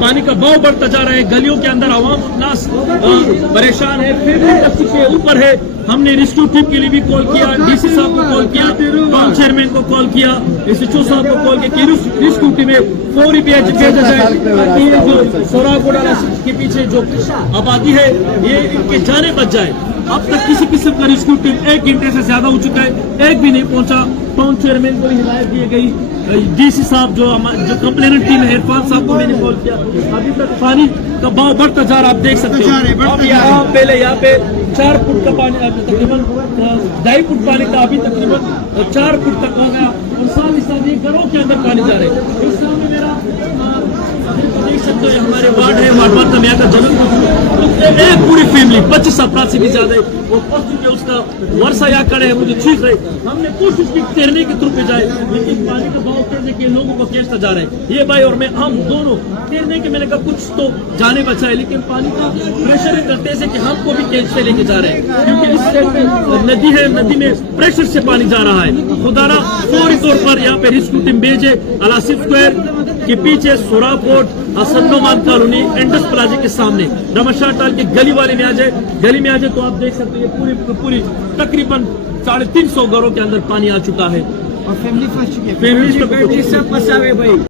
पानी का बहाव बढ़ता जा रहा है, गलियों के अंदर आवाम नास परेशान है, फिर भी तक के ऊपर है। हमने रेस्क्यू टीम के लिए भी कॉल किया, डीसी साहब को कॉल किया, टाउन चेयरमैन को कॉल किया, एसएचओ साहब को कॉल किया कि रेस्क्यू टीम में फौरी भेजा जाए ताकि ये जो सोरागोड़ा के पीछे जो आबादी है ये इनके जाने बच जाए। अब तक किसी किस्म का रेस्क्यू टीम 1 घंटे से ज्यादा हो चुका है, एक भी नहीं पहुंचा। टाउन चेयरमैन को हिदायत दी गई, डीसी साहब जो कंप्लेनेंट टीम है इरफान साहब को मैंने कॉल किया। अभी तक पानी का बहाव बढ़ता जा रहा, आप देख सकते हो। अब यहाँ पे 4 फुट का पानी, तकरीबन 2.5 फुट पानी का अभी तकरीबन 4 फुट तक हो गया, और साथ ही साथ ये घरों के अंदर पानी जा रहे हैं। इसलिए मेरा देख सकते हो हमारे वार्ड है, वार्ड का का जलन एक पूरी फैमिली 25 अफराद से भी ज्यादा है, और पश्चिम में उसका वर्षा यहाँ खड़े है, मुझे ठीक रहे। हमने कोशिश की तैरने के थ्रू पे जाए, लेकिन पानी का बहाव तेज के लोगों को खींचता जा रहे हैं। ये भाई और मैं, हम दोनों तैरने के मैंने कहा कुछ तो जाने बचाए, लेकिन पानी का प्रेशर करते से कि हमको भी खींचते लेके जा रहे हैं, क्योंकि इस साइड में नदी है, नदी में प्रेशर से पानी जा रहा है। खुदारा फौरी तौर पर यहाँ पे रेस्क्यू टीम भेजे। अलासिफ स्क्वायर के पीछे सोरापोर्ट, असन्नोमान कॉलोनी, एंडस प्लाजा के सामने रमशाह टाल की गली वाले में आ जाए, गली में आ जाए तो आप देख सकते हैं पूरी तकरीबन 350 घरों के अंदर पानी आ चुका है, और फैमिली फंस चुकी है। फैमिली सब फंसा हुए भाई।